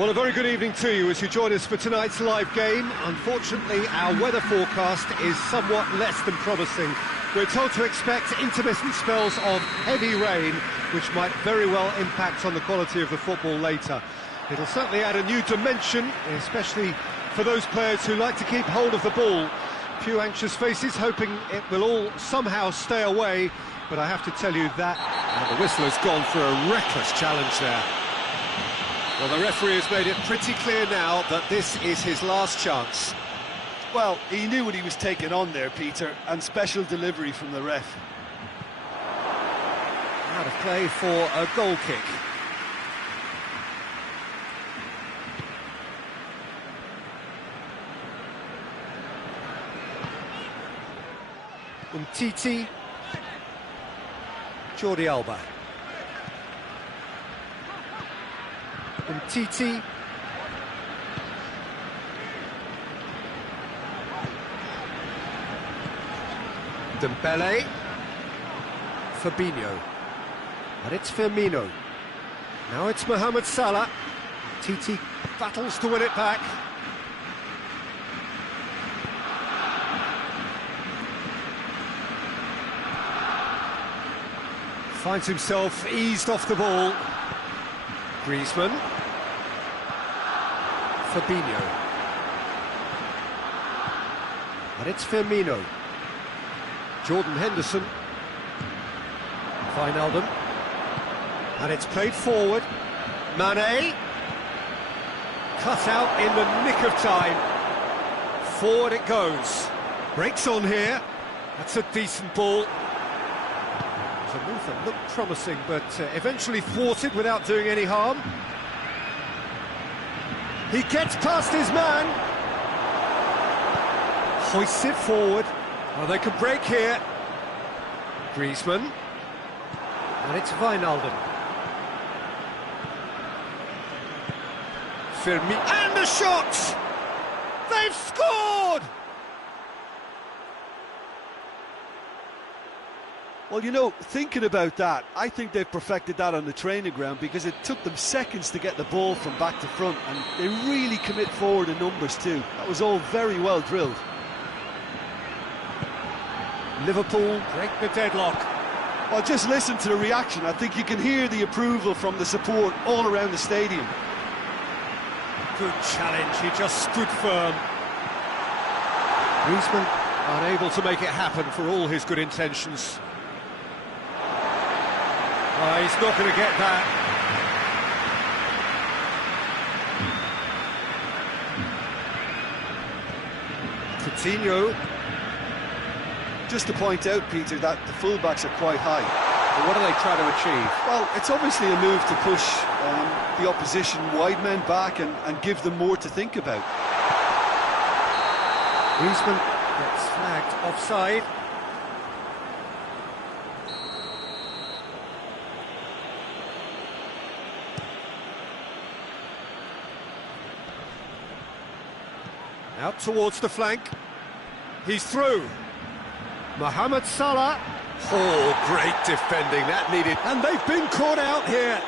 Well, a very good evening to you as you join us for tonight's live game. Unfortunately, our weather forecast is somewhat less than promising. We're told to expect intermittent spells of heavy rain, which might very well impact on the quality of the football later. It'll certainly add a new dimension, especially for those players who like to keep hold of the ball. A few anxious faces hoping it will all somehow stay away, but I have to tell you that the whistle has gone for a reckless challenge there. Well, the referee has made it pretty clear now that this is his last chance. Well, he knew what he was taking on there, Peter, and special delivery from the ref. Out of play for a goal kick. Umtiti, Jordi Alba. Umtiti. Dembele. Fabinho. And it's Firmino. Now it's Mohamed Salah. Titi battles to win it back. Finds himself eased off the ball. Griezmann. Fabinho. And it's Firmino. Jordan Henderson. Wijnaldum. And it's played forward. Mane. Cut out in the nick of time. Forward it goes. Breaks on here. That's a decent ball. A move that looked promising, but eventually thwarted without doing any harm. He gets past his man. Hoists it forward. Well, they can break here. Griezmann. And it's Wijnaldum. Firmino. And the shot! They've scored! Well, you know, thinking about that, I think they've perfected that on the training ground because it took them seconds to get the ball from back to front, and they really commit forward in numbers too. That was all very well drilled. Liverpool break the deadlock. Well, just listen to the reaction. I think you can hear the approval from the support all around the stadium. Good challenge, he just stood firm. Griezmann unable to make it happen for all his good intentions. Oh, he's not going to get that. Coutinho. Just to point out, Peter, that the fullbacks are quite high. But what are they trying to achieve? Well, it's obviously a move to push the opposition wide men back and give them more to think about. Griezmann gets flagged offside. Out towards the flank. He's through. Mohamed Salah. Oh, great defending, that needed. And they've been caught out here.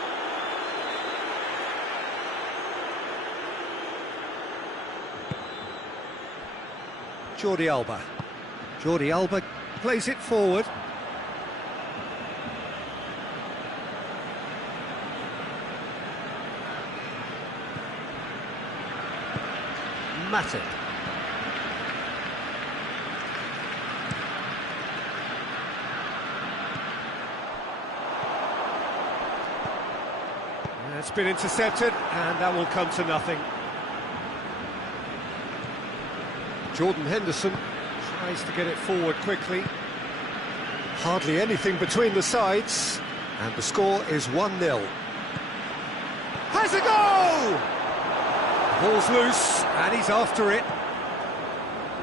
Jordi Alba. Jordi Alba plays it forward. Matip. It's been intercepted, and that will come to nothing. Jordan Henderson tries to get it forward quickly. Hardly anything between the sides, and the score is 1-0. Has a goal! Ball's loose, and he's after it.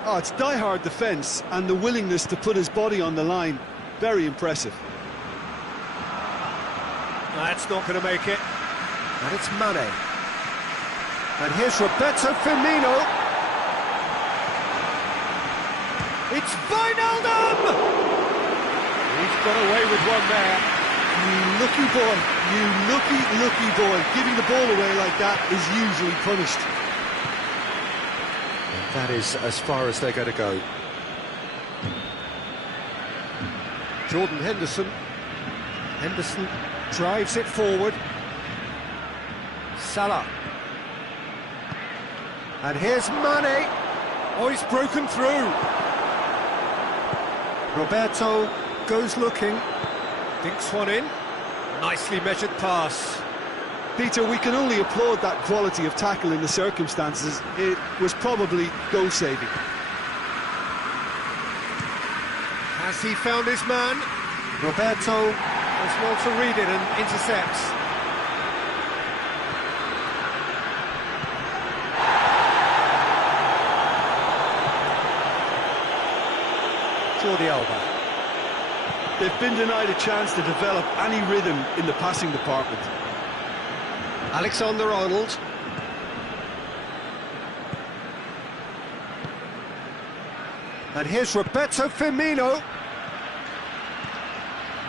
Oh, it's die-hard defence, and the willingness to put his body on the line. Very impressive. That's not going to make it. And it's Mane. And here's Roberto Firmino. It's Wijnaldum! He's got away with one there. You lucky boy, you lucky boy. Giving the ball away like that is usually punished. And that is as far as they're going to go. Jordan Henderson. Henderson drives it forward. Salah. And here's Mane. Oh, he's broken through. Roberto goes looking. Dinks one in. Nicely measured pass. Peter, we can only applaud that quality of tackle in the circumstances. It was probably goal-saving. Has he found his man? Roberto does well to read it and intercepts. Jordi Alba. They've been denied a chance to develop any rhythm in the passing department. Alexander-Arnold. And here's Roberto Firmino.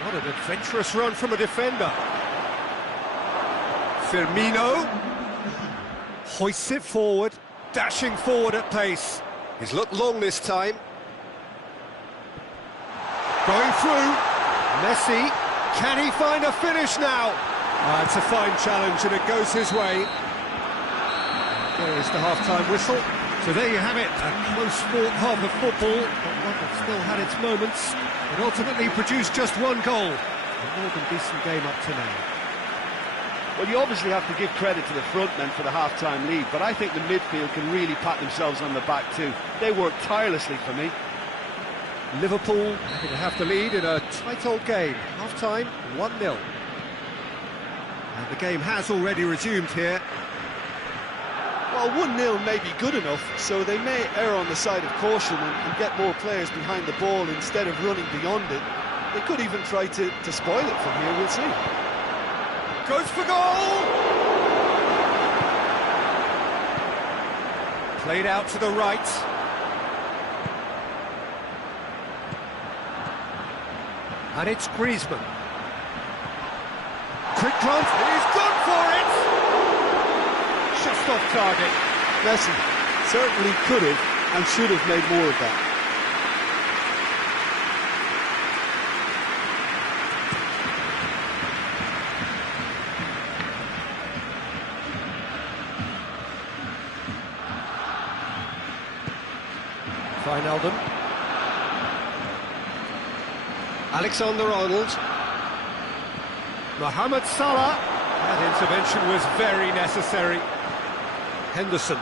What an adventurous run from a defender. Firmino hoists it forward, dashing forward at pace. He's looked long this time. Going through. Messi. Can he find a finish now? It's a fine challenge and it goes his way. There is the half-time whistle. So there you have it, a close-fought half of football, but one that still had its moments. It ultimately produced just one goal. A more than decent game up to now. Well, you obviously have to give credit to the front men for the half-time lead, but I think the midfield can really pat themselves on the back too. They worked tirelessly for me. Liverpool happy to have the lead in a tight old game. Half-time, 1-0. And the game has already resumed here. Well, 1-0 may be good enough, so they may err on the side of caution and get more players behind the ball instead of running beyond it. They could even try to spoil it from here, we'll see. Goes for goal! Played out to the right. And it's Griezmann. Quick glance, and he's gone for it! Just off target. Messi certainly could have and should have made more of that. Wijnaldum. Alexander-Arnold. Mohamed Salah. That intervention was very necessary. Henderson.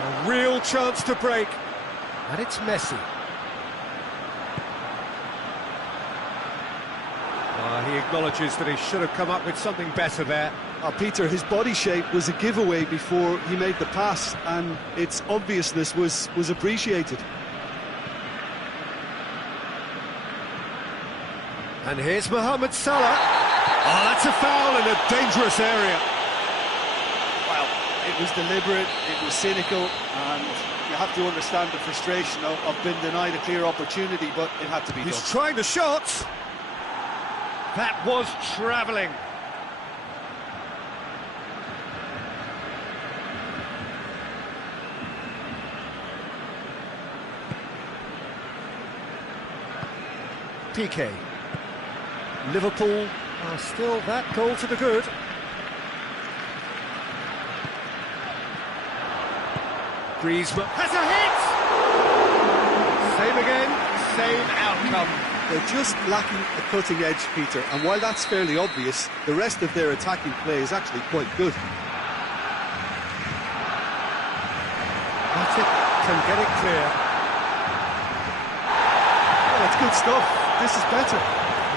A real chance to break. And it's Messi. He acknowledges that he should have come up with something better there. Peter, his body shape was a giveaway before he made the pass, and its obviousness was appreciated. And here's Mohamed Salah. Oh, that's a foul in a dangerous area. Well, it was deliberate, it was cynical, and you have to understand the frustration of being denied a clear opportunity, but it had to be done. He's trying the shot. That was travelling. Piqué. Liverpool are still that goal to the good. Griezmann has a hit! Same again, same outcome. They're just lacking a cutting edge, Peter, and while that's fairly obvious, the rest of their attacking play is actually quite good. Matic can get it clear. Oh, that's good stuff. This is better.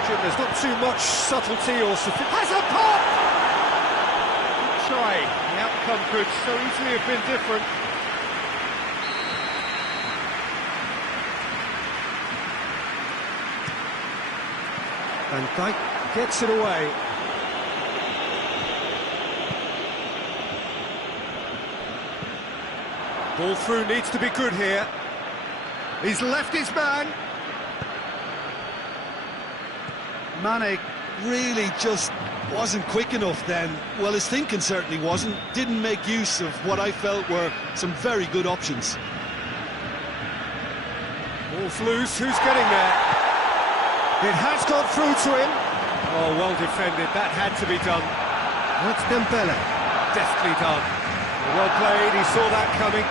Jim, there's not too much subtlety or has a pop! Good try. The outcome could so easily have been different. Van Dijk gets it away. Ball through needs to be good here. He's left his man. Mane really just wasn't quick enough then. Well, his thinking certainly wasn't. Didn't make use of what I felt were some very good options. Ball's loose, who's getting there? It has gone through to him. Oh, well defended, that had to be done. That's Dembele. Deftly done. Well played, he saw that coming.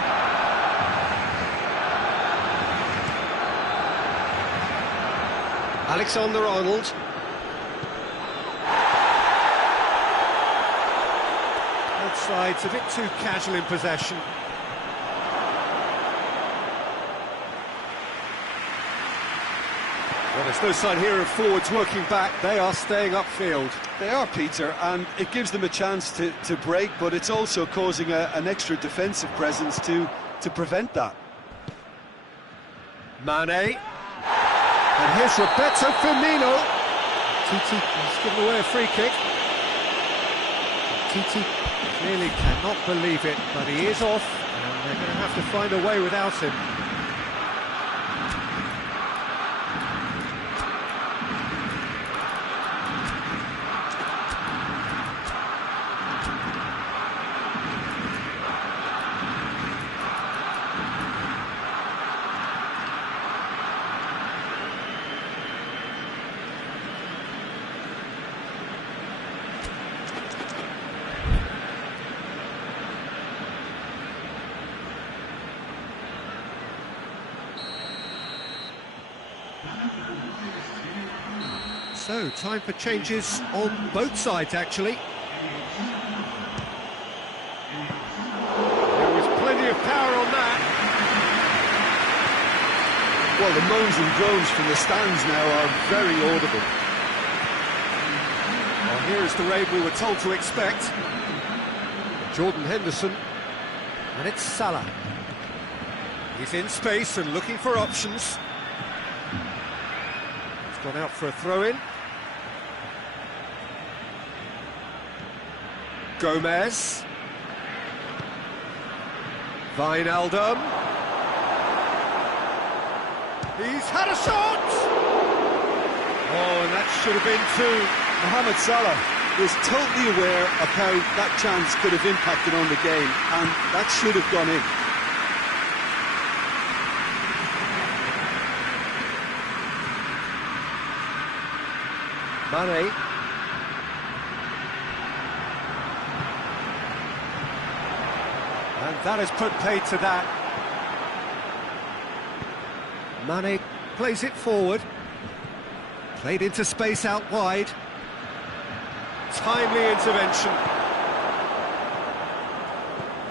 Alexander-Arnold. Both sides a bit too casual in possession. Well, there's no sign here of forwards working back. They are staying upfield. They are, Peter, and it gives them a chance to break, but it's also causing an extra defensive presence to prevent that. Mane. And here's Roberto Firmino. Titi has given away a free kick. Titi clearly cannot believe it, but he is off, and they're going to have to find a way without him. So, time for changes on both sides, actually. There was plenty of power on that. Well, the moans and groans from the stands now are very audible. Well, here is the raid we were told to expect. Jordan Henderson. And it's Salah. He's in space and looking for options. He's gone out for a throw-in. Gomez. Wijnaldum. He's had a shot! Oh, and that should have been two. Mohamed Salah was totally aware of how that chance could have impacted on the game, and that should have gone in. Mane. And that has put paid to that. Mane plays it forward. Played into space out wide. Timely intervention.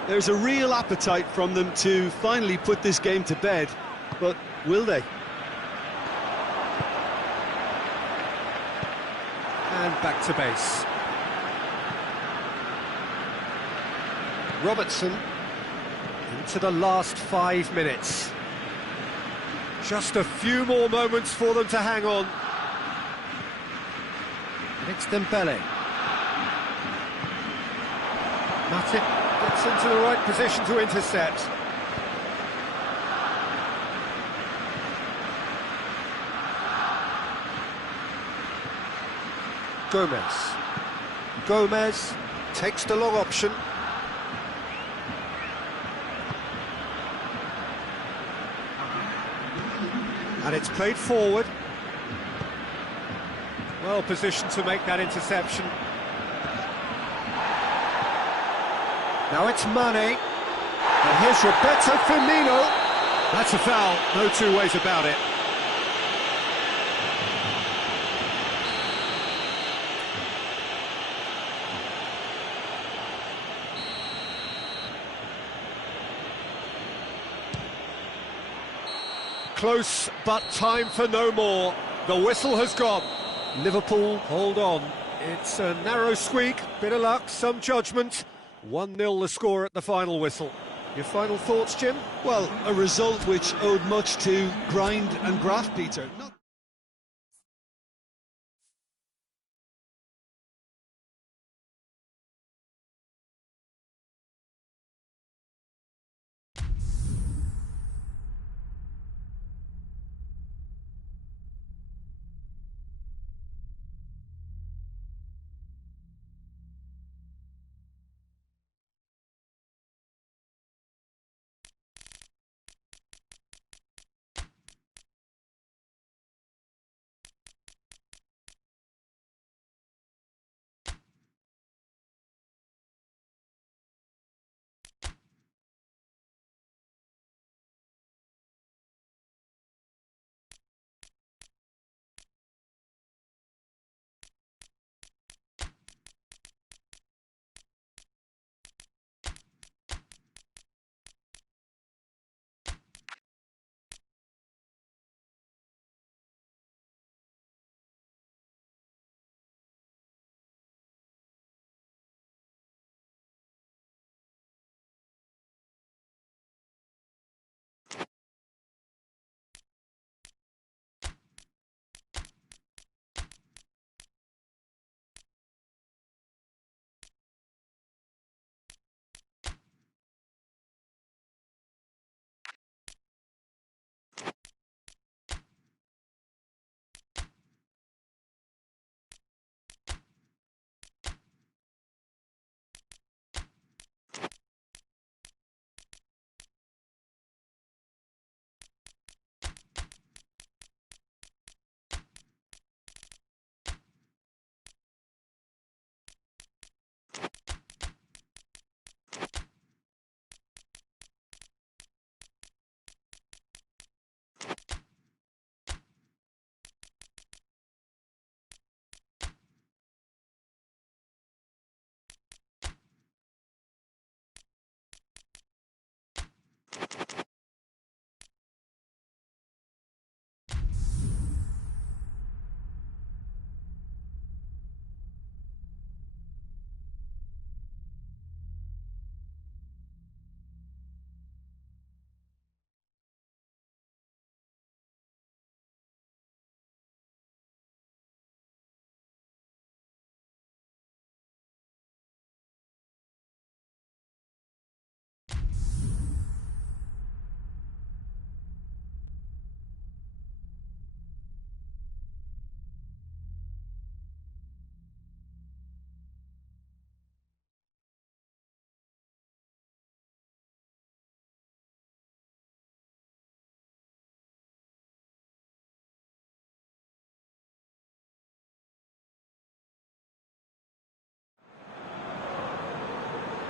There's a real appetite from them to finally put this game to bed, but will they? And back to base. Robertson into the last 5 minutes. Just a few more moments for them to hang on. And it's Dembele. Matip gets into the right position to intercept. Gomez takes the long option. And it's played forward. Well positioned to make that interception. Now it's Mane. And here's Roberto Firmino. That's a foul, no two ways about it. Close, but time for no more. The whistle has gone. Liverpool hold on. It's a narrow squeak, bit of luck, some judgment. 1-0 the score at the final whistle. Your final thoughts, Jim? Well, a result which owed much to grind and graft, Peter.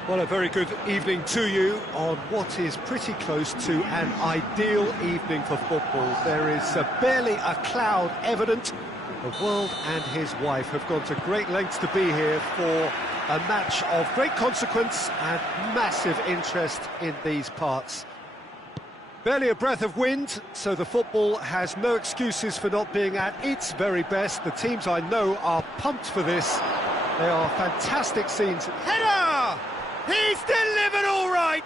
Well, a very good evening to you on what is pretty close to an ideal evening for football. There is barely a cloud evident. The world and his wife have gone to great lengths to be here for a match of great consequence and massive interest in these parts. Barely a breath of wind, so the football has no excuses for not being at its very best. The teams I know are pumped for this. They are fantastic scenes. Header! He's delivered all right!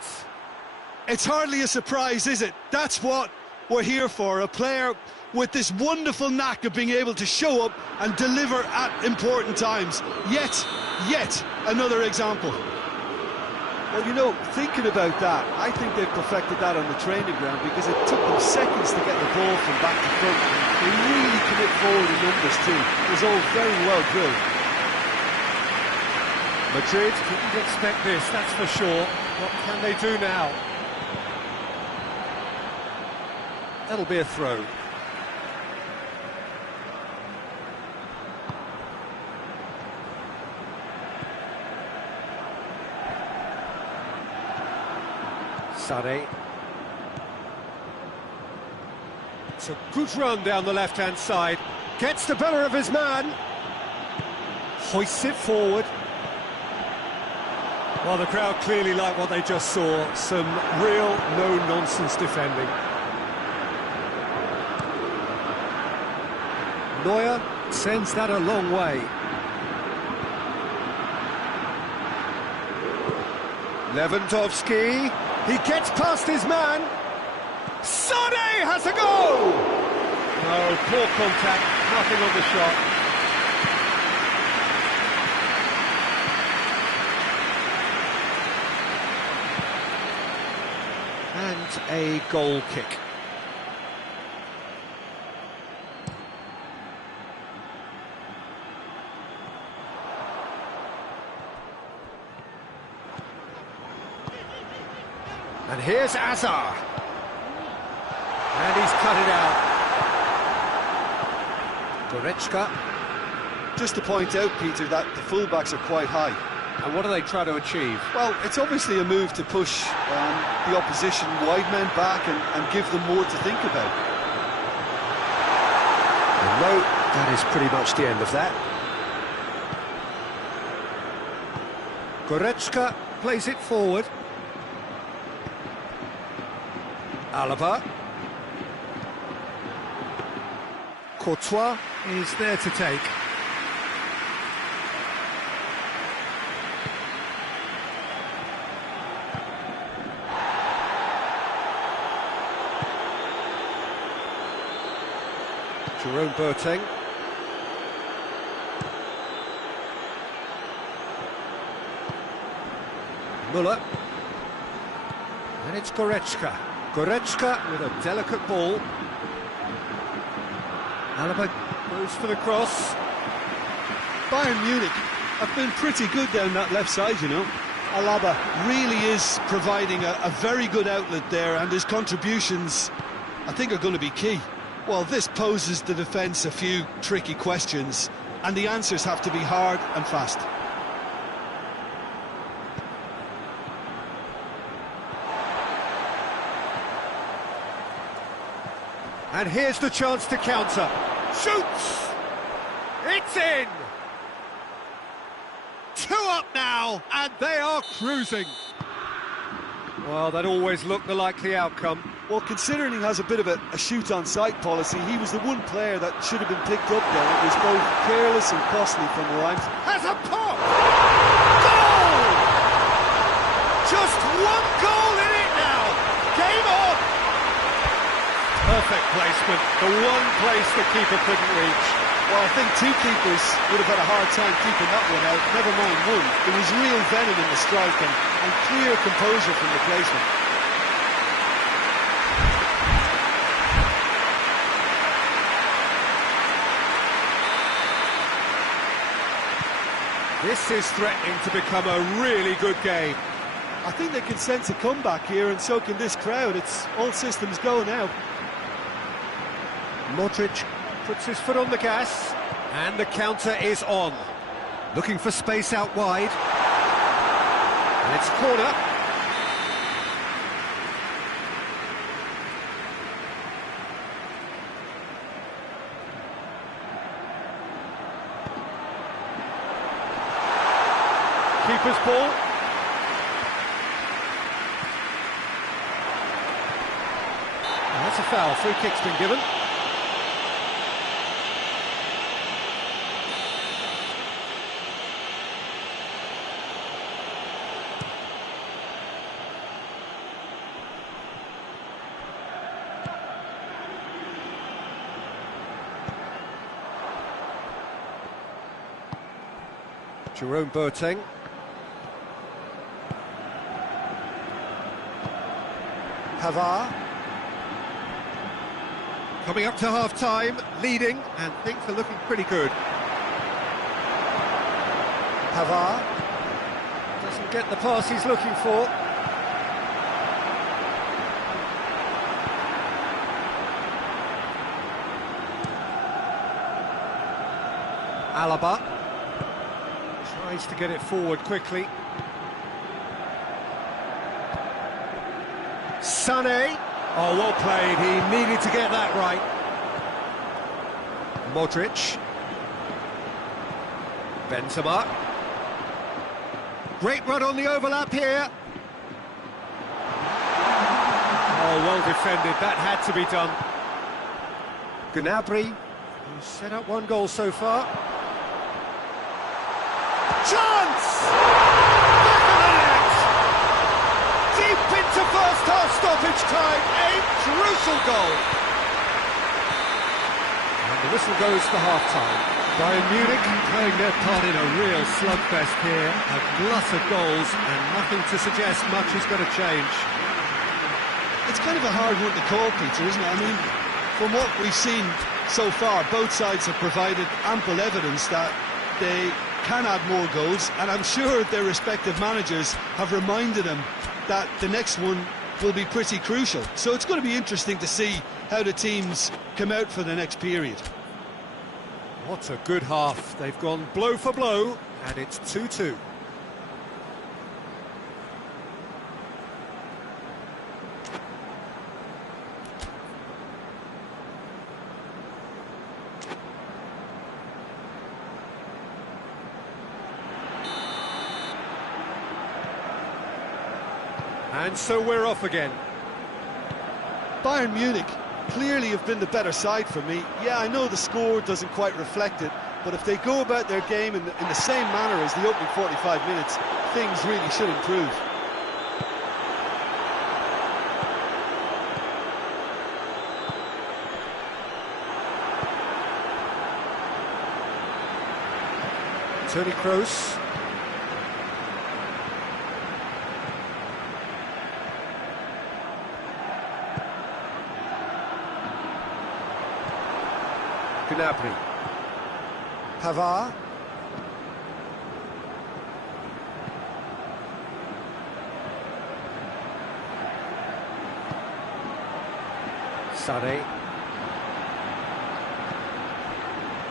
It's hardly a surprise, is it? That's what we're here for, a player with this wonderful knack of being able to show up and deliver at important times. Yet another example. Well, you know, thinking about that, I think they've perfected that on the training ground because it took them seconds to get the ball from back to front. They really commit forward in numbers too. It was all very well drilled. Madrid didn't expect this, that's for sure. What can they do now? That'll be a throw. Sade. It's a good run down the left-hand side. Gets the better of his man. Hoists it forward. Well, the crowd clearly like what they just saw. Some real no-nonsense defending. Neuer sends that a long way. Lewandowski, he gets past his man. Sade has a go! No, poor contact, nothing on the shot. And a goal kick. And here's Azar. And he's cut it out. Goretzka. Just to point out, Peter, that the fullbacks are quite high. And what do they try to achieve? Well, it's obviously a move to push the opposition wide men back and give them more to think about. And no, that is pretty much the end of that. Goretzka plays it forward. Alaba. Courtois is there to take. Jerome Boateng. Müller. And it's Goretzka. Goretzka with a delicate ball. Alaba goes for the cross. Bayern Munich have been pretty good down that left side, you know. Alaba really is providing a very good outlet there, and his contributions, I think, are going to be key. Well, this poses the defence a few tricky questions, and the answers have to be hard and fast. And here's the chance to counter. Shoots! It's in! 2 up now, and they are cruising. Well, that always looked the likely outcome. Well, considering he has a bit of a shoot-on-sight policy, he was the one player that should have been picked up there. It was both careless and costly from the right. Has a pop! Goal! Just 1 goal in it now. Game on! Perfect placement. The one place the keeper couldn't reach. Well, I think 2 keepers would have had a hard time keeping that one out, never mind 1. There was real venom in the strike and clear composure from the placement. This is threatening to become a really good game. I think they can sense a comeback here, and so can this crowd. It's all systems go now. Modric puts his foot on the gas, and the counter is on. Looking for space out wide. And it's corner. Keeper's ball. And that's a foul. Free kick's been given. Jerome Boateng. Pavard. Coming up to half-time, leading, and things are looking pretty good. Pavard doesn't get the pass he's looking for. Alaba tries to get it forward quickly. Sané. Oh, well played. He needed to get that right. Modric. Benzema. Great run on the overlap here. Oh, well defended. That had to be done. Gnabry, who's set up one goal so far. Chance! Back of the net! Deep into first half stoppage time, a crucial goal. And the whistle goes for half-time. Bayern Munich playing their part in a real slugfest here. A glut of goals and nothing to suggest much is going to change. It's kind of a hard one to call, Peter, isn't it? I mean, from what we've seen so far, both sides have provided ample evidence that they can add more goals, and I'm sure their respective managers have reminded them that the next one will be pretty crucial. So it's going to be interesting to see how the teams come out for the next period. What a good half. They've gone blow for blow, and it's 2-2. And so we're off again. Bayern Munich clearly have been the better side for me. Yeah, I know the score doesn't quite reflect it, but if they go about their game in the same manner as the opening 45 minutes, things really should improve. Toni Kroos. Gnabry. Pavard. Sané.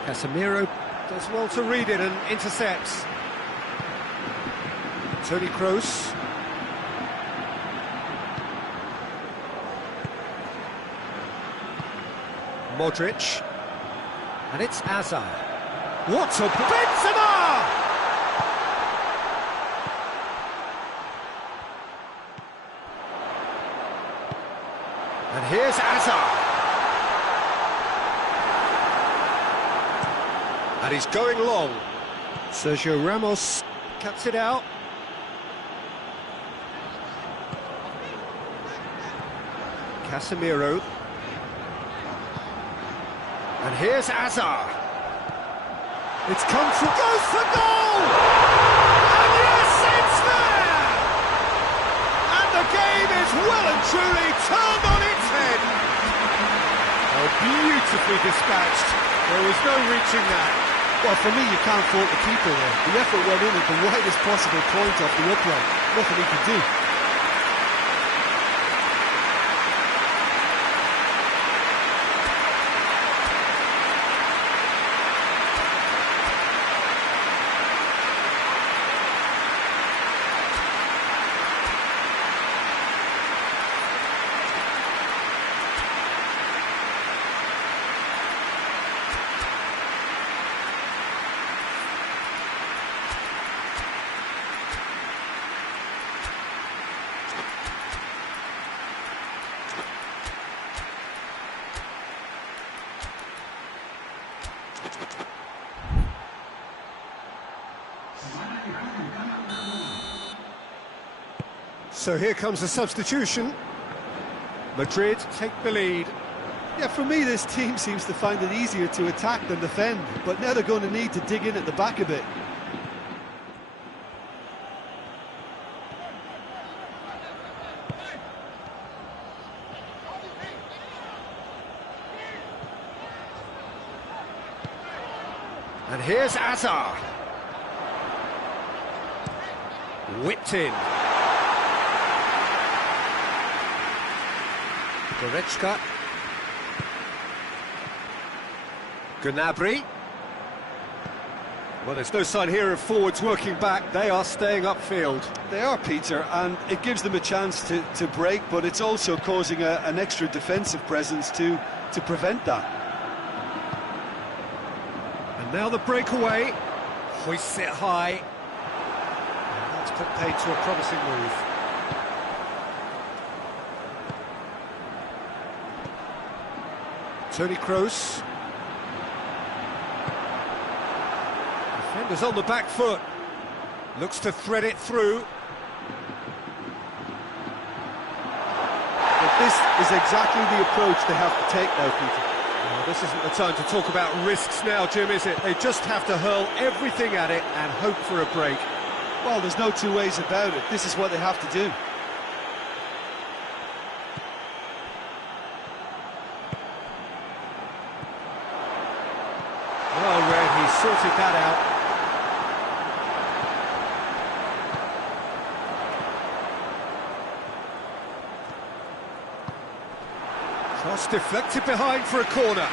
Casemiro does well to read it and intercepts. Toni Kroos. Modric. And it's Hazard. What a Benzema! And here's Hazard. And he's going long. Sergio Ramos cuts it out. Casemiro. And here's Hazard. It's come through, goes for goal! And yes, it's there! And the game is well and truly turned on its head. Oh, beautifully dispatched. There was no reaching that. Well, for me, you can't fault the keeper there. The effort went in at the widest possible point off the upright. Nothing he could do. So here comes a substitution. Madrid take the lead. Yeah, for me, this team seems to find it easier to attack than defend, but now they're going to need to dig in at the back a bit. And here's Azar. Whipped in. Goretzka. Gnabry. Well, there's no sign here of forwards working back. They are staying upfield. They are, Peter, and it gives them a chance to break, but it's also causing an extra defensive presence to prevent that. And now the breakaway. Hoists it high. And that's put paid to a promising move. Toni Kroos. Defenders on the back foot. Looks to thread it through. But this is exactly the approach they have to take now, Peter. Well, this isn't the time to talk about risks now, Jim, is it? They just have to hurl everything at it and hope for a break. Well, there's no two ways about it. This is what they have to do. Well read, he sorted that out. Cross deflected behind for a corner.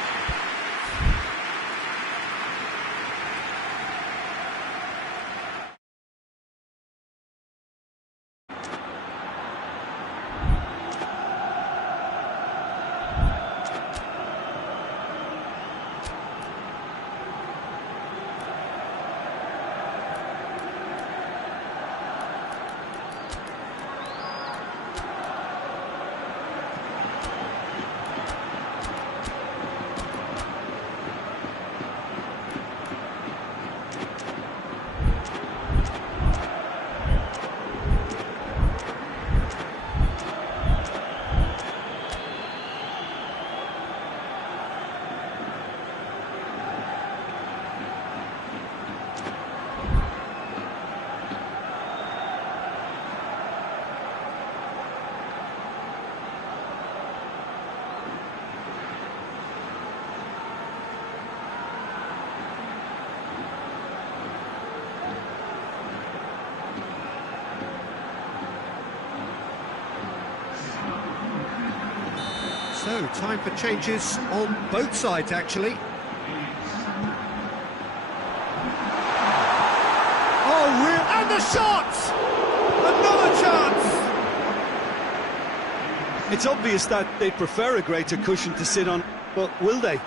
So, time for changes on both sides, actually. Oh, real... And the shot! Another chance! It's obvious that they prefer a greater cushion to sit on, but will they?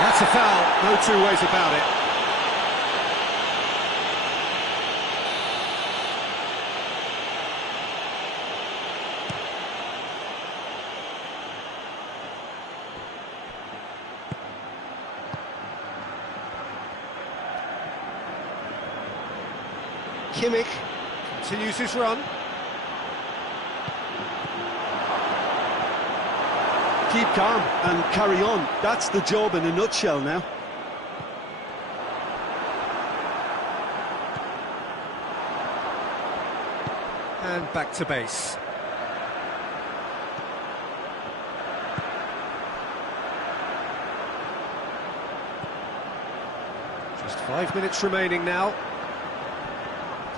That's a foul, no two ways about it. Kimmich continues his run. Keep calm and carry on. That's the job in a nutshell now. And back to base. Just 5 minutes remaining now.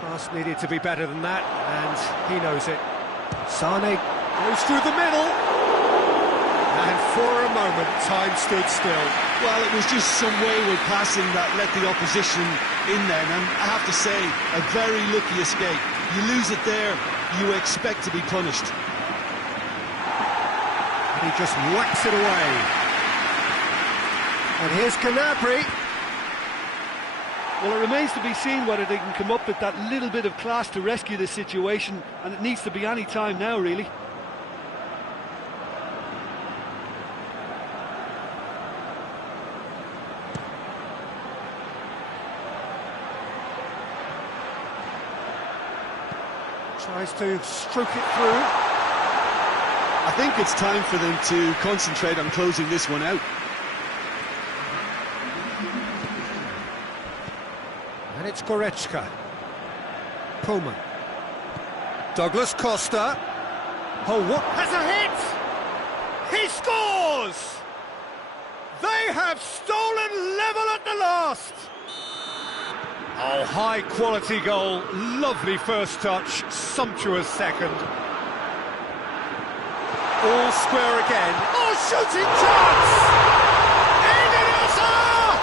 Pass needed to be better than that, and he knows it. Sane goes through the middle. And for a moment, time stood still. Well, it was just some wayward passing that let the opposition in then, and I have to say, a very lucky escape. You lose it there, you expect to be punished. And he just whacks it away. And here's Gnabry. Well, it remains to be seen whether they can come up with that little bit of class to rescue this situation, and it needs to be any time now, really. Tries to stroke it through. I think it's time for them to concentrate on closing this one out. And it's Goretzka. Coman. Douglas Costa. Oh, what? Has a hit! He scores! They have stolen level at the last! Oh, high-quality goal. Lovely first touch. Sumptuous second. All square again. Oh, shooting chance! Eden Hazard!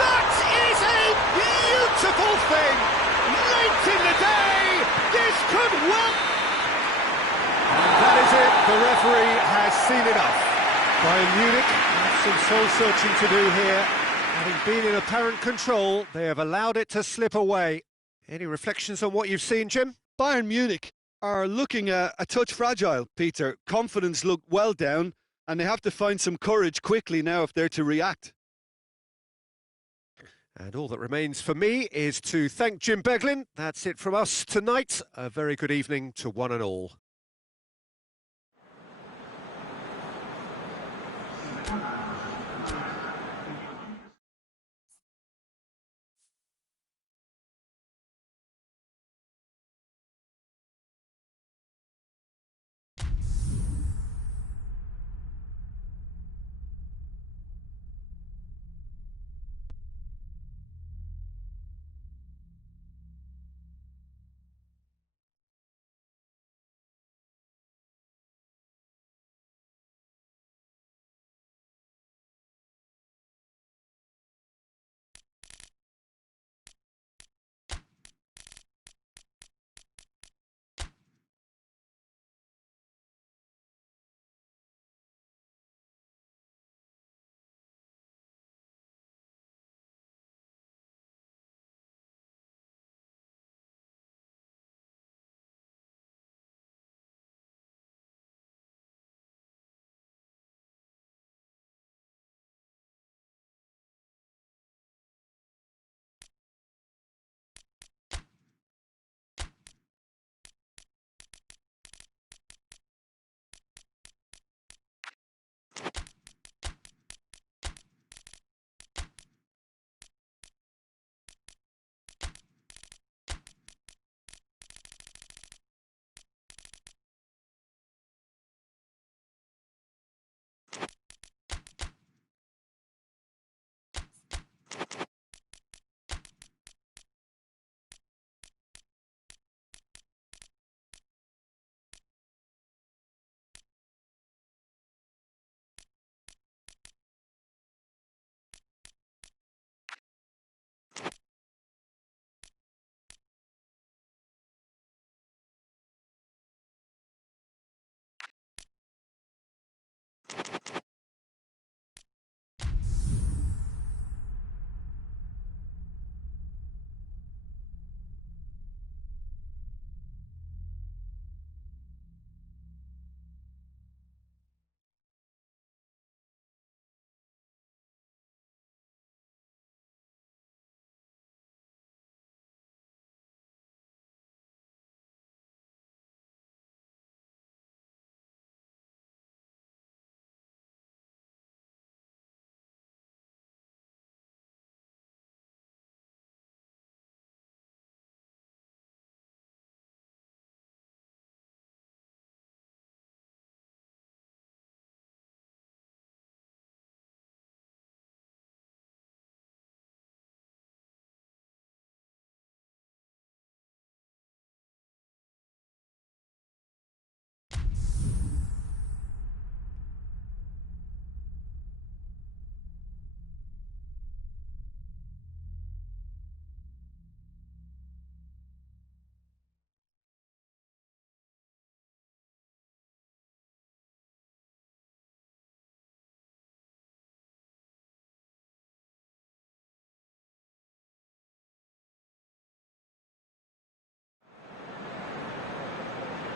That is a beautiful thing! Late in the day, this could well... And that is it. The referee has seen enough. Bayern Munich have some soul-searching to do here. Having been in apparent control, they have allowed it to slip away. Any reflections on what you've seen, Jim? Bayern Munich are looking a touch fragile, Peter. Confidence looked well down, and they have to find some courage quickly now if they're to react. And all that remains for me is to thank Jim Beglin. That's it from us tonight. A very good evening to one and all.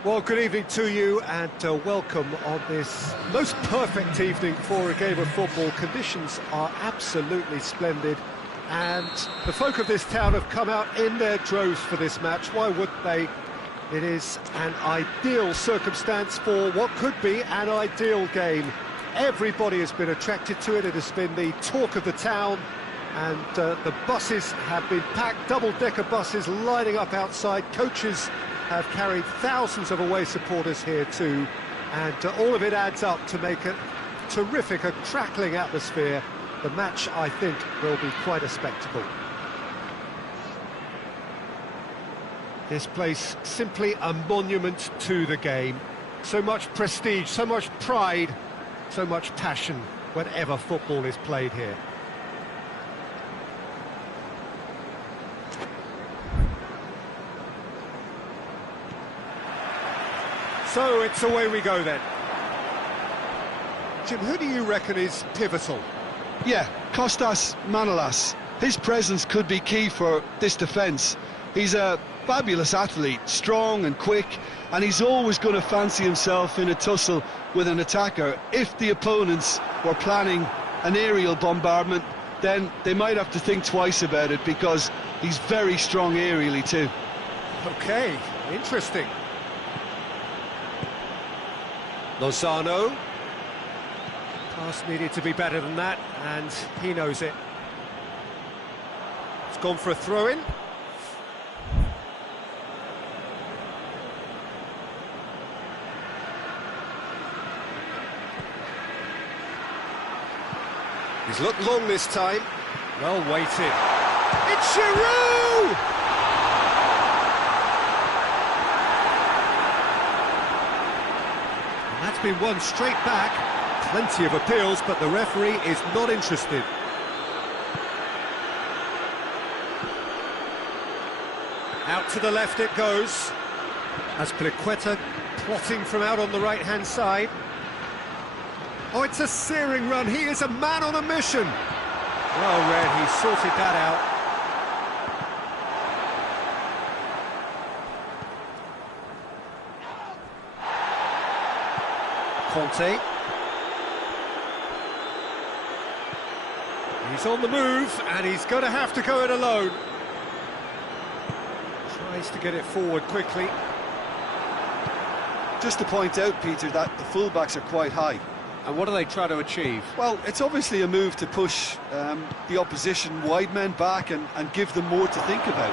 Well, good evening to you and welcome on this most perfect evening for a game of football. Conditions are absolutely splendid and the folk of this town have come out in their droves for this match. Why would they? It is an ideal circumstance for what could be an ideal game. Everybody has been attracted to it. It has been the talk of the town, and the buses have been packed, double-decker buses lining up outside. Coaches have carried thousands of away supporters here too, and all of it adds up to make a terrific, a crackling atmosphere. The match, I think, will be quite a spectacle. This place simply a monument to the game. So much prestige, so much pride, so much passion whenever football is played here. So it's away we go then. Jim, who do you reckon is pivotal? Yeah, Kostas Manolas. His presence could be key for this defence. He's a fabulous athlete, strong and quick, and he's always going to fancy himself in a tussle with an attacker. If the opponents were planning an aerial bombardment, then they might have to think twice about it, because he's very strong aerially too. Okay, interesting. Lozano. Pass needed to be better than that, and he knows it. It's gone for a throw-in. He's looked long this time. Well weighted. It's Giroud! And that's been won straight back. Plenty of appeals, but the referee is not interested. Out to the left it goes. Azpilicueta plotting from out on the right-hand side. Oh, it's a searing run. He is a man on a mission. Well read, he sorted that out. Conte. He's on the move, and he's going to have to go it alone. Tries to get it forward quickly. Just to point out, Peter, that the fullbacks are quite high. And what do they try to achieve? Well, it's obviously a move to push the opposition wide men back and give them more to think about.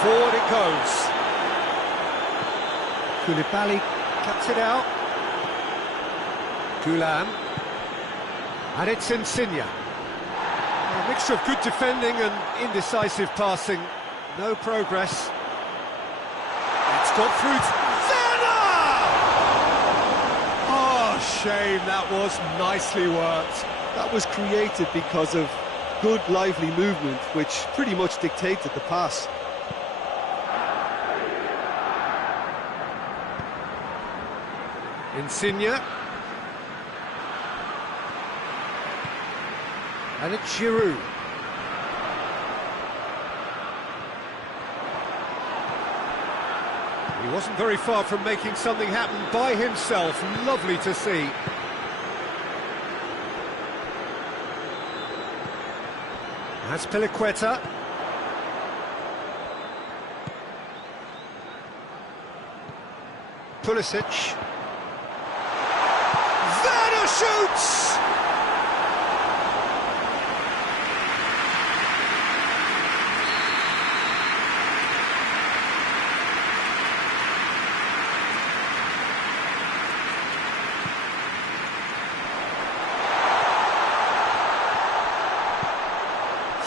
Forward it goes. Koulibaly cuts it out. Goulam. And it's Insigne. A mixture of good defending and indecisive passing. No progress. It's got through to shame, that was nicely worked. That was created because of good, lively movement, which pretty much dictated the pass. Insigne. And it's Giroud. He wasn't very far from making something happen by himself. Lovely to see. Azpilicueta. Pulisic. Werner shoots!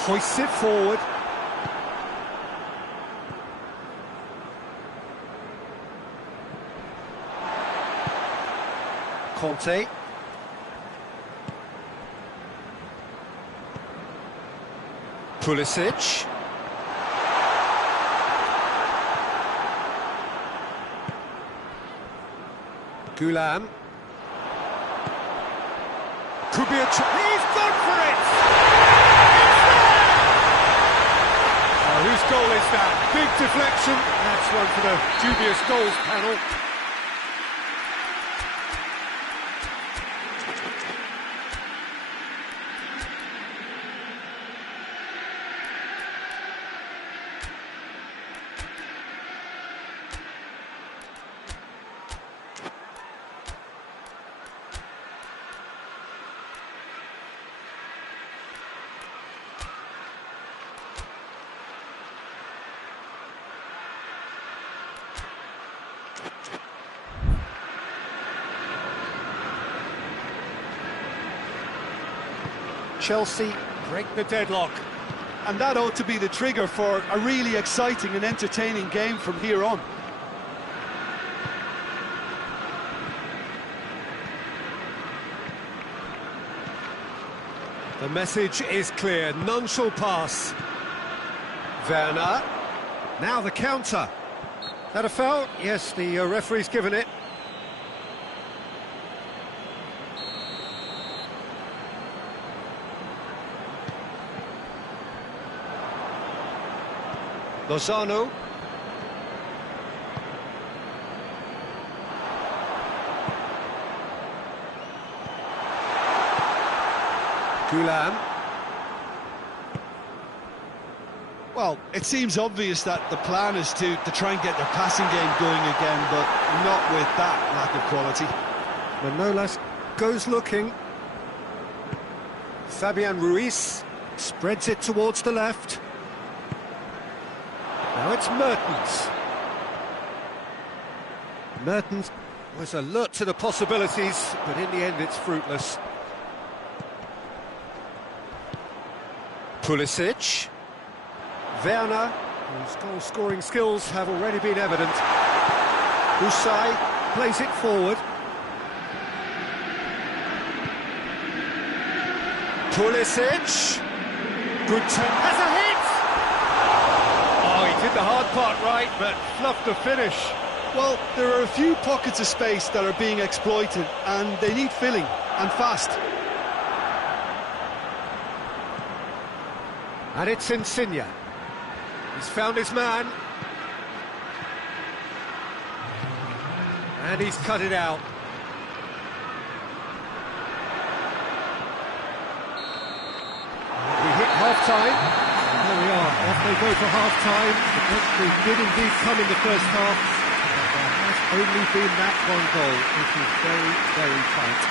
Hoists it forward. Conte. Pulisic. Goulam. Could be a he's gone for it! Whose goal is that? Big deflection. That's one for the dubious goals panel. Chelsea break the deadlock. And that ought to be the trigger for a really exciting and entertaining game from here on. The message is clear, none shall pass. Werner, now the counter. That a foul? Yes, the referee's given it. Lozano. Gulam. Well, it seems obvious that the plan is to try and get their passing game going again, but not with that lack of quality. Manolas goes looking. Fabian Ruiz spreads it towards the left. Now it's Mertens. Mertens was alert to the possibilities, but in the end it's fruitless. Pulisic. Werner, whose goal-scoring skills have already been evident. Usai plays it forward. Pulisic. Good turn. Has a hit! Oh, he did the hard part right, but fluffed the finish. Well, there are a few pockets of space that are being exploited, and they need filling, and fast. And it's Insigne. He's found his man. And he's cut it out. We hit half-time. And there we are. Off they go for half-time. The penalty did indeed come in the first half. But there has only been that one goal, which is very, very tight.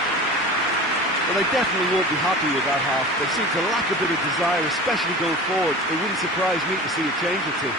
Well, they definitely won't be happy with that half. They seem to lack a bit of desire, especially going forward. It wouldn't surprise me to see a change or two.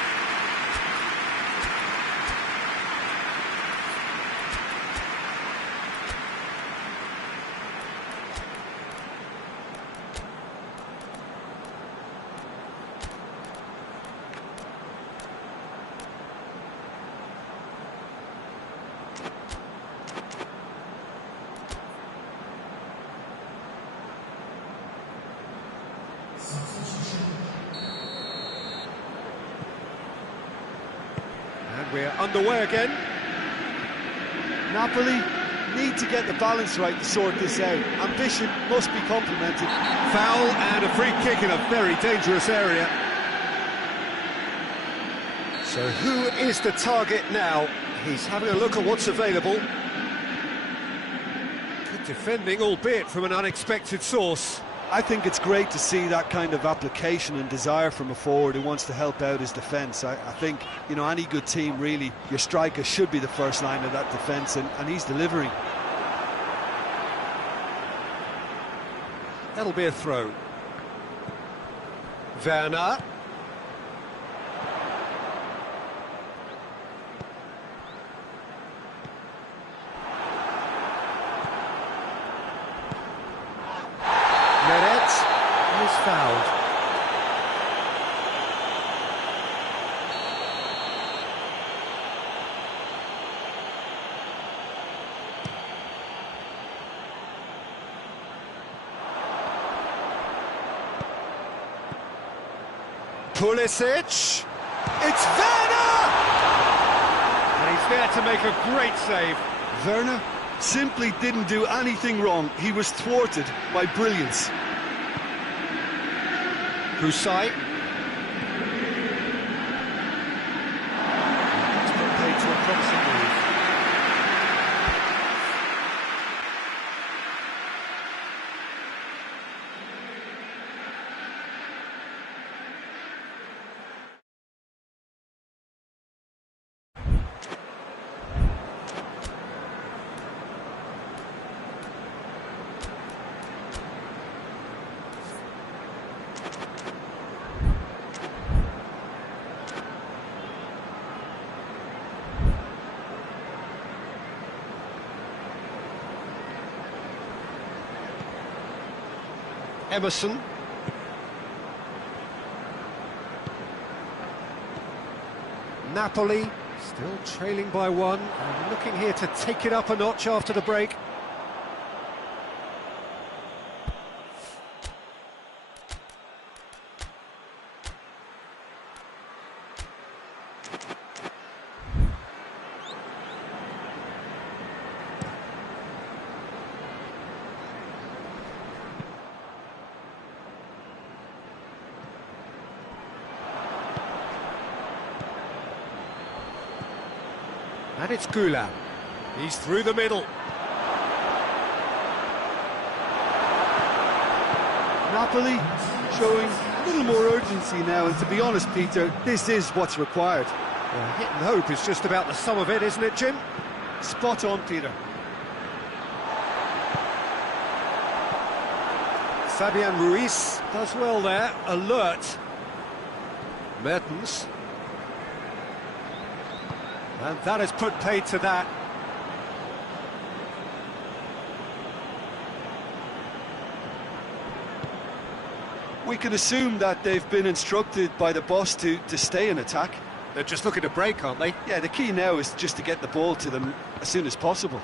And we're underway again. Napoli need to get the balance right to sort this out. Ambition must be complemented. Foul and a free kick in a very dangerous area. So who is the target now? He's having a look at what's available. Good defending, albeit from an unexpected source. I think it's great to see that kind of application and desire from a forward who wants to help out his defence. I think, you know, any good team, really, your striker should be the first line of that defence, and he's delivering. That'll be a throw. Werner. Meret is fouled. Pulisic. It's Werner! And he's there to make a great save. Werner simply didn't do anything wrong. He was thwarted by brilliance. Usai. It's been paid to a promising move. Emerson. Napoli still trailing by one, and looking here to take it up a notch after the break. And it's Gulam. He's through the middle. Napoli showing a little more urgency now, and to be honest, Peter, this is what's required. Well, hit and hope is just about the sum of it, isn't it, Jim? Spot on, Peter. Fabian Ruiz does well there, alert. Mertens. And that has put paid to that. We can assume that they've been instructed by the boss to stay in attack. They're just looking to break, aren't they? Yeah, the key now is just to get the ball to them as soon as possible.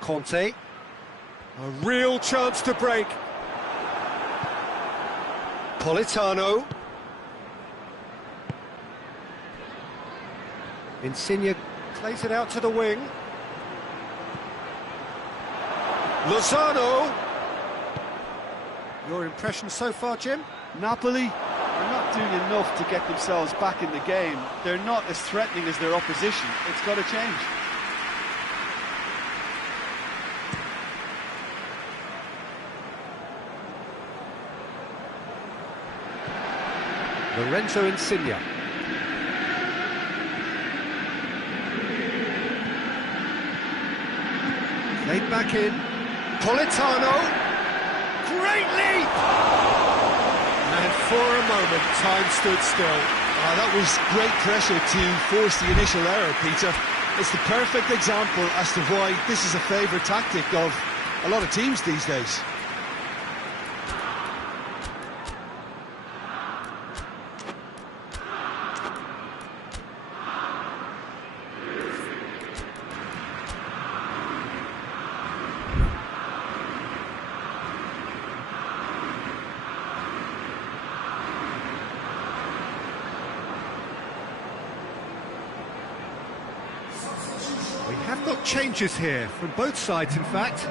Conte. A real chance to break. Politano. Insigne plays it out to the wing. Lozano. Your impression so far, Jim? Napoli are not doing enough to get themselves back in the game. They're not as threatening as their opposition. It's got to change. Lorenzo Insigne. Played back in. Politano. Great leap! And for a moment, time stood still. That was great pressure to force the initial error, Peter. It's the perfect example as to why this is a favourite tactic of a lot of teams these days. We have got changes here, from both sides in fact.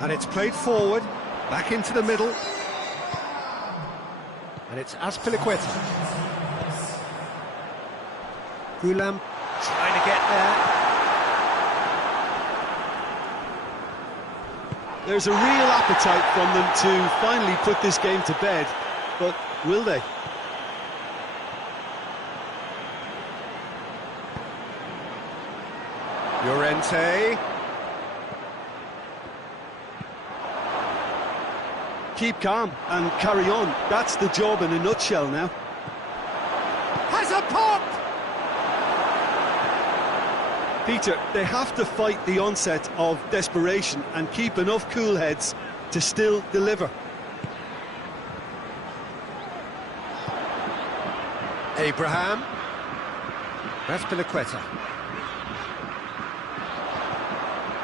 And it's played forward, back into the middle. And it's Azpilicueta. Gulam trying to get there. There's a real appetite from them to finally put this game to bed, but will they? Llorente. Keep calm and carry on. That's the job in a nutshell now. Has a pop! Peter, they have to fight the onset of desperation and keep enough cool heads to still deliver. Abraham. Azpilicueta.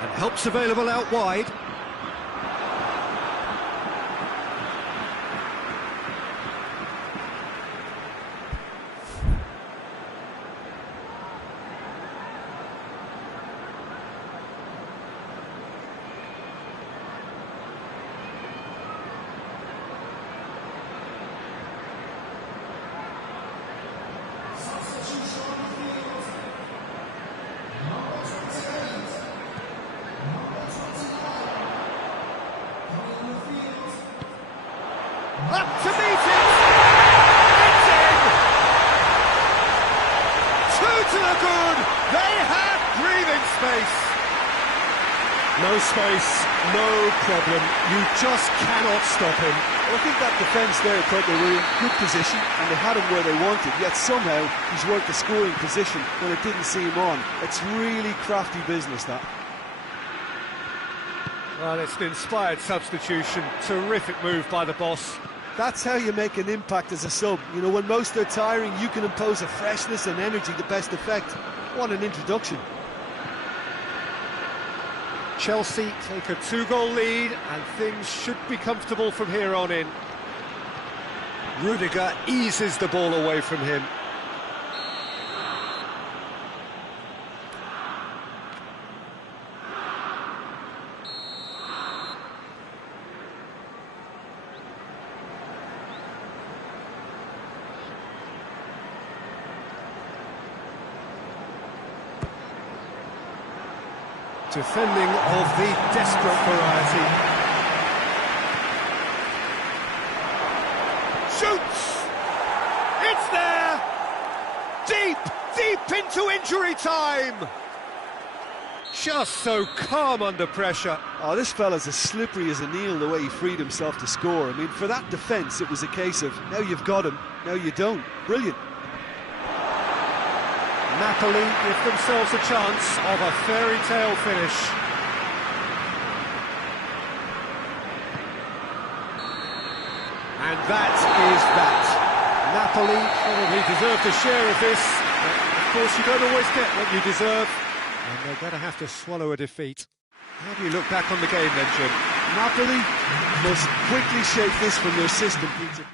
And help's available out wide. Up to meet it! It's in! Two to the good! They had breathing space! No space, no problem. You just cannot stop him. Well, I think that defence there thought they were in good position and they had him where they wanted, yet somehow he's worked the scoring position when it didn't see him on. It's really crafty business, that. Well, it's an inspired substitution. Terrific move by the boss. That's how you make an impact as a sub. You know, when most are tiring, you can impose a freshness and energy to best effect. What an introduction. Chelsea take a 2-goal lead and things should be comfortable from here on in. Rudiger eases the ball away from him. Defending of the desperate variety. Shoots! It's there! Deep into injury time! Just so calm under pressure. Oh, this fella's as slippery as a Neil, the way he freed himself to score. I mean, for that defence, it was a case of, now you've got him, now you don't. Brilliant. Napoli give themselves a chance of a fairy tale finish. And that is that. Napoli probably deserved a share of this, but of course you don't always get what you deserve, and they're going to have to swallow a defeat. How do you look back on the game then, Jim? Napoli must quickly shake this from their system, Peter.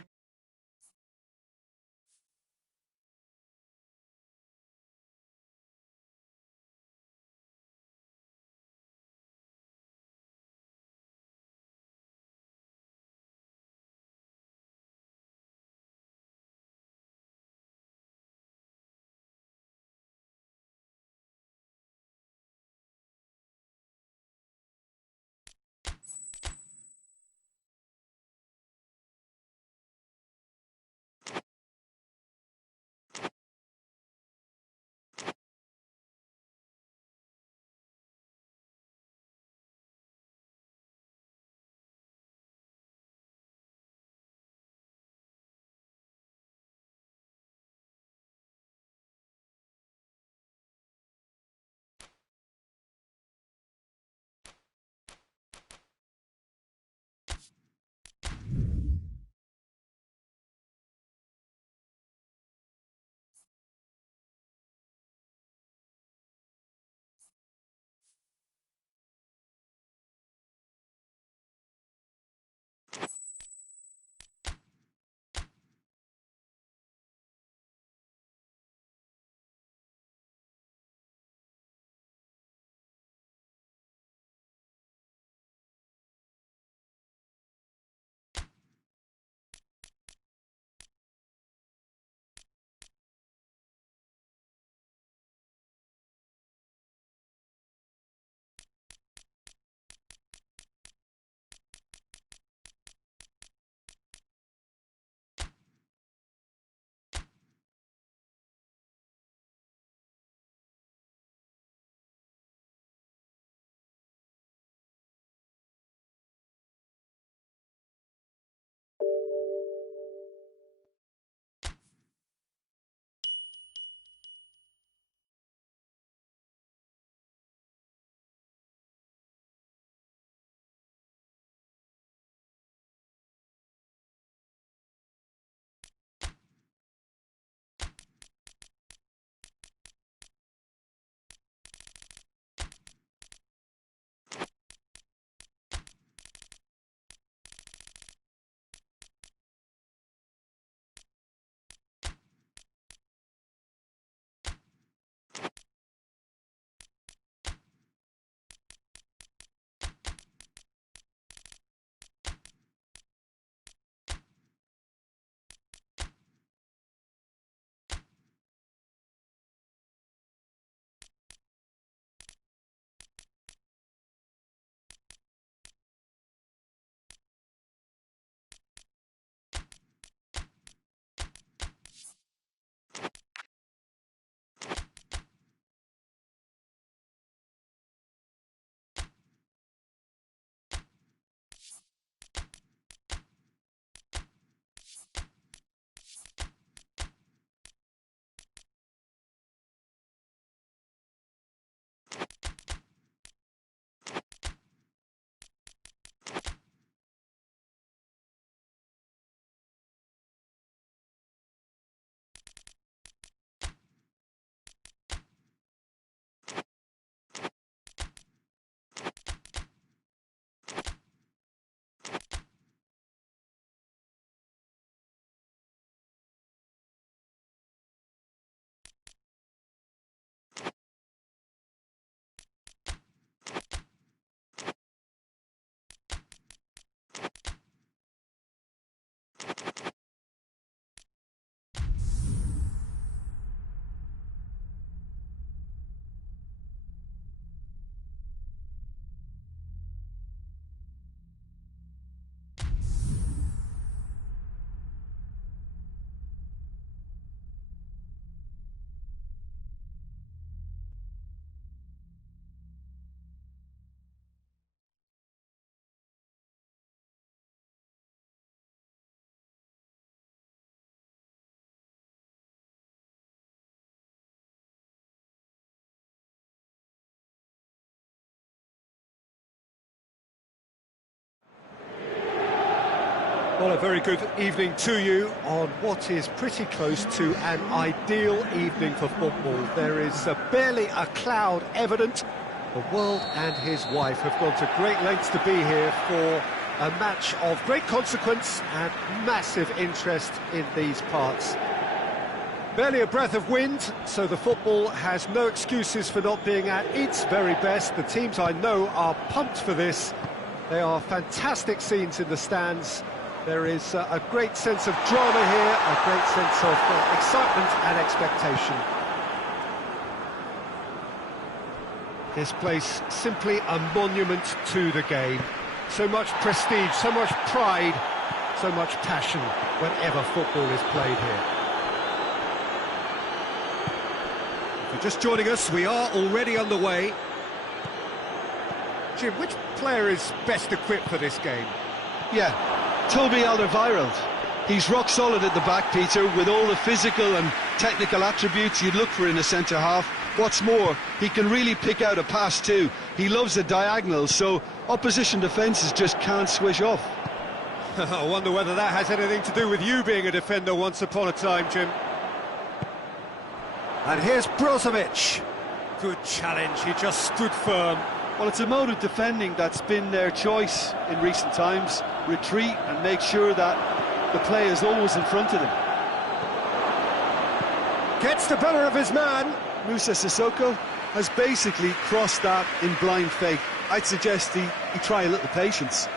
Well, a very good evening to you on what is pretty close to an ideal evening for football. There is barely a cloud evident. The world and his wife have gone to great lengths to be here for a match of great consequence and massive interest in these parts. Barely a breath of wind, so the football has no excuses for not being at its very best. The teams I know are pumped for this. They are fantastic scenes in the stands. There is a great sense of drama here, a great sense of excitement and expectation. This place simply a monument to the game. So much prestige, so much pride, so much passion whenever football is played here. If you're just joining us, we are already underway. Jim, which player is best equipped for this game? Yeah, Toby Alderweireld. He's rock solid at the back, Peter, with all the physical and technical attributes you'd look for in a centre-half. What's more, he can really pick out a pass too. He loves a diagonal, so opposition defences just can't swish off. I wonder whether that has anything to do with you being a defender once upon a time, Jim. And here's Brozovic. Good challenge, he just stood firm. Well, it's a mode of defending that's been their choice in recent times. Retreat and make sure that the play is always in front of them. Gets the better of his man. Moussa Sissoko has basically crossed that in blind faith. I'd suggest he try a little patience.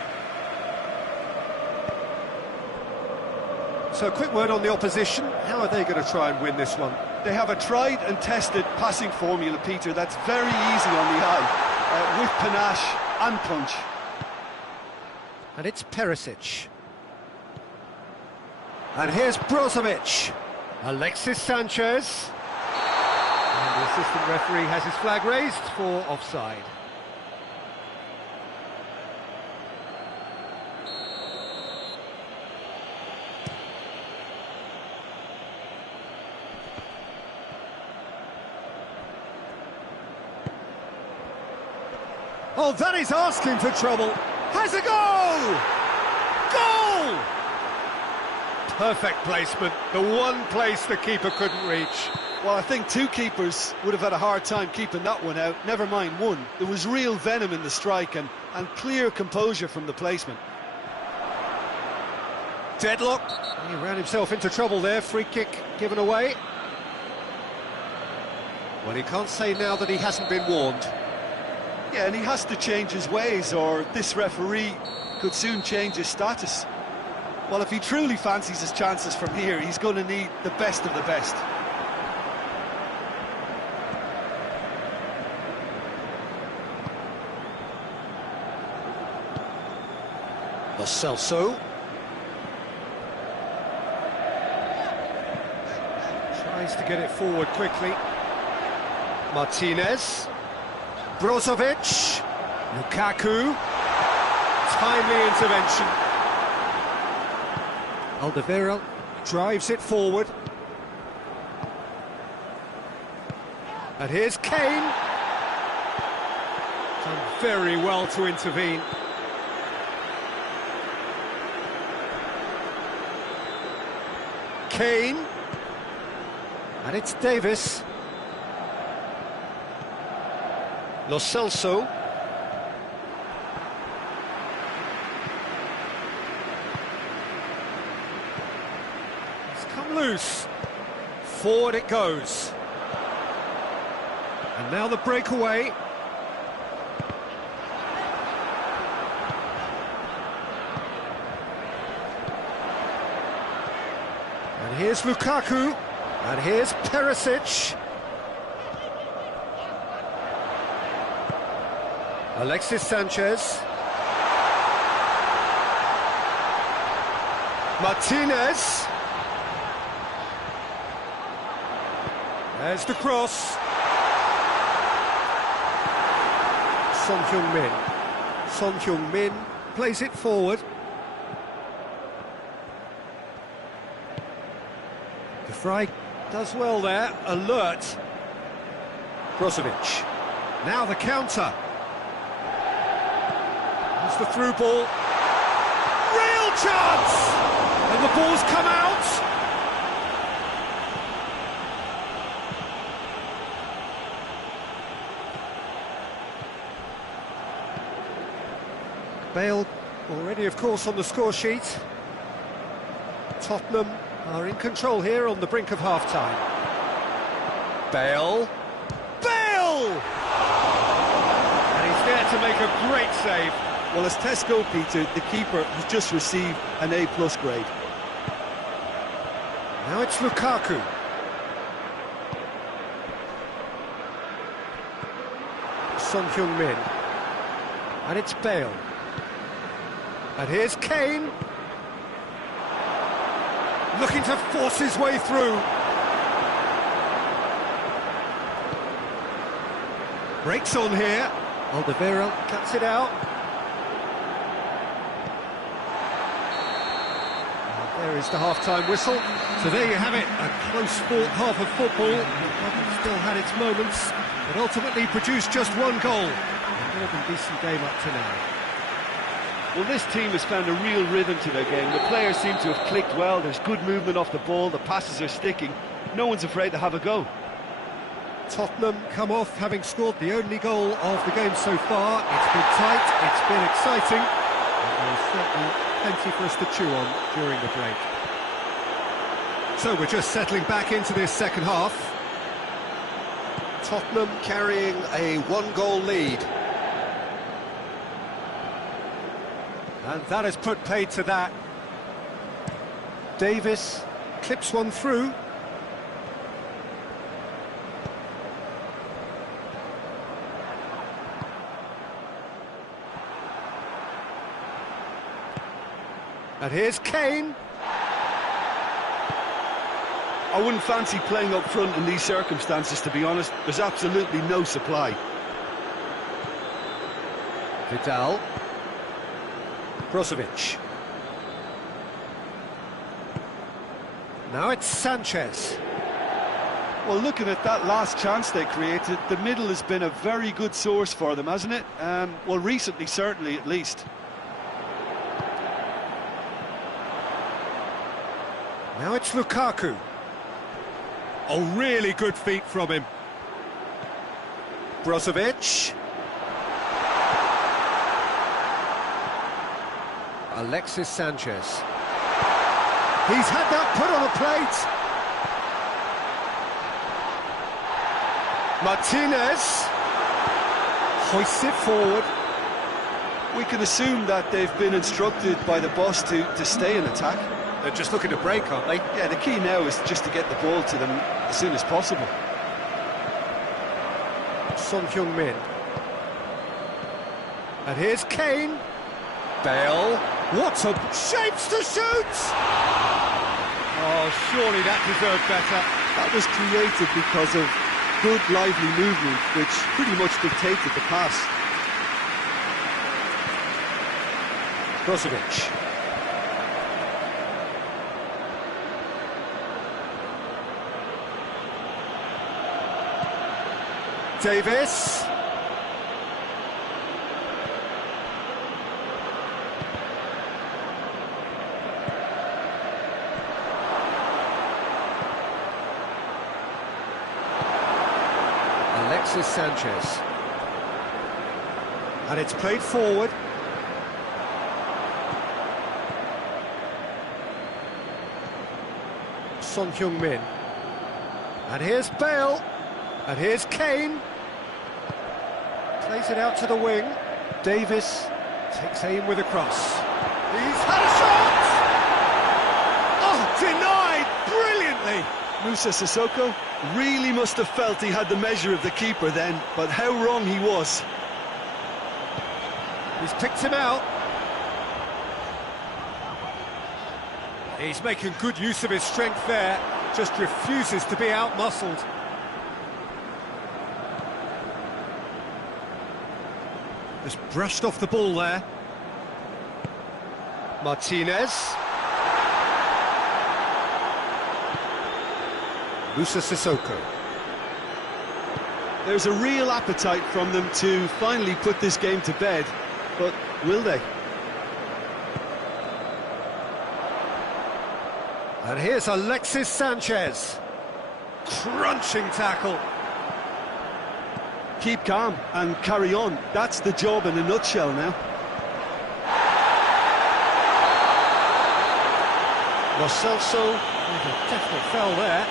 So a quick word on the opposition. How are they going to try and win this one? They have a tried and tested passing formula, Peter, that's very easy on the eye, with panache and punch. And it's Perisic. And here's Brozovic. Alexis Sanchez. And the assistant referee has his flag raised for offside. Oh, that is asking for trouble. Has a goal! Goal! Perfect placement, the one place the keeper couldn't reach. Well, I think two keepers would have had a hard time keeping that one out, never mind one. There was real venom in the strike and clear composure from the placement. Deadlock. He ran himself into trouble there, free kick given away. Well, he can't say now that he hasn't been warned. Yeah, and he has to change his ways, or this referee could soon change his status. Well, if he truly fancies his chances from here, he's going to need the best of the best. Lo Celso. Tries to get it forward quickly. Martinez. Brozovic. Lukaku. Timely intervention. Alderweireld drives it forward. And here's Kane. Done very well to intervene. Kane. And it's Davis. Lo Celso. It's come loose. Forward it goes. And now the breakaway. And here's Lukaku. And here's Perisic. Alexis Sanchez. Martinez. There's the cross. Son Heung-min. Son Heung-min plays it forward. De Vrij does well there, alert. Brozovic. Now the counter. There's the through ball. real chance! And the ball's come out. Bale already, of course, on the score sheet. Tottenham are in control here on the brink of half-time. Bale! Bale! And he's there to make a great save. Well, as Tesco, Peter, the keeper has just received an A+ grade. Now it's Lukaku. Son Heung-min. And it's Bale. And here's Kane. Looking to force his way through. Breaks on here. Alderweireld cuts it out. And there is the half-time whistle. So there you have it, a close-fought half of football. The problem still had its moments, but ultimately produced just one goal. A more than decent game up to now. Well, this team has found a real rhythm to their game. The players seem to have clicked well. There's good movement off the ball. The passes are sticking. No one's afraid to have a go. Tottenham come off having scored the only goal of the game so far. It's been tight, it's been exciting, and there's certainly plenty for us to chew on during the break. So we're just settling back into this second half. Tottenham carrying a one-goal lead. And that has put paid to that. Davis clips one through. And here's Kane. I wouldn't fancy playing up front in these circumstances, to be honest. There's absolutely no supply. Vidal. Brozovic. Now it's Sanchez. Well, looking at that last chance they created, the middle has been a very good source for them, hasn't it? Well, recently, certainly, at least. Now it's Lukaku. Oh, really good feet from him. Brozovic. Alexis Sanchez. He's had that put on a plate. Martinez. Hoists it forward. We can assume that they've been instructed by the boss to stay in attack. They're just looking to break, aren't they? Yeah, the key now is just to get the ball to them as soon as possible. Son Heung-min. And here's Kane. Bale. What a shapes to shoot! Oh, surely that deserved better. That was created because of good, lively movement, which pretty much dictated the pass. Brozovic. Davis. Alexis Sanchez. And it's played forward. Son Heung-min. And here's Bale. And here's Kane. Plays it out to the wing. Davis takes aim with a cross. He's had a shot! Oh, denied brilliantly! Moussa Sissoko really must have felt he had the measure of the keeper then, but how wrong he was. He's picked him out. He's making good use of his strength there, just refuses to be out-muscled. Just brushed off the ball there. Martinez. Moussa Sissoko. There's a real appetite from them to finally put this game to bed, but will they? And here's Alexis Sanchez. Crunching tackle. Keep calm and carry on. That's the job in a nutshell now. Lo Celso, definitely fell there.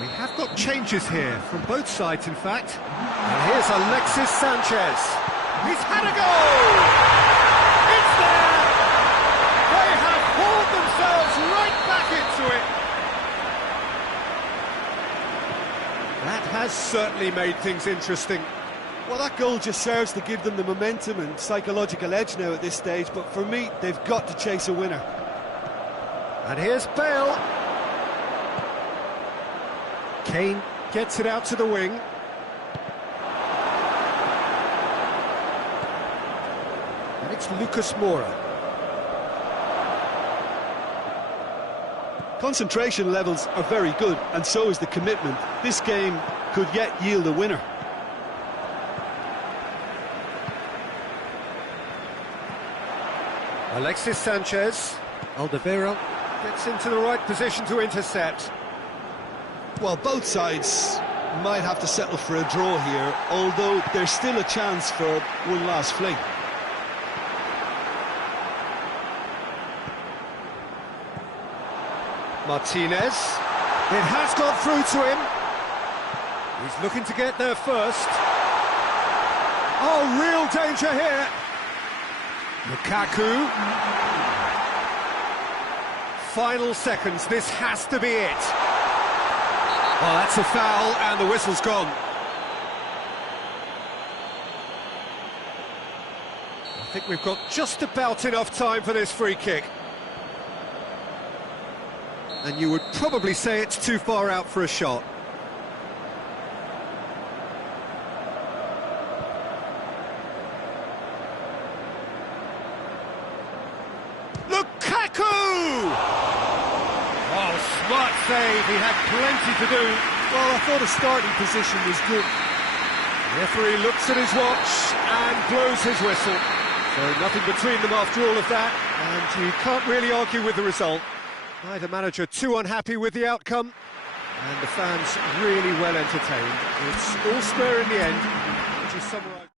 We have got changes here, from both sides in fact. And here's Alexis Sanchez. He's had a goal! It's there! They have hauled themselves right back into it. That has certainly made things interesting. Well, that goal just serves to give them the momentum and psychological edge now at this stage, but for me, they've got to chase a winner. And here's Bale. Kane gets it out to the wing. And it's Lucas Moura. Concentration levels are very good, and so is the commitment. This game could yet yield a winner. Alexis Sanchez. Alderweireld gets into the right position to intercept. Well, both sides might have to settle for a draw here, although there's still a chance for one last fling. Martinez. It has got through to him. He's looking to get there first. Oh, real danger here. Lukaku. Final seconds, this has to be it. Oh, that's a foul, and the whistle's gone. I think we've got just about enough time for this free kick. And you would probably say it's too far out for a shot. Lukaku! Oh, smart save, he had plenty to do. Well, I thought his starting position was good. The referee looks at his watch and blows his whistle. So nothing between them after all of that, and you can't really argue with the result. Neither manager too unhappy with the outcome, and the fans really well entertained. It's all square in the end, which is summarised.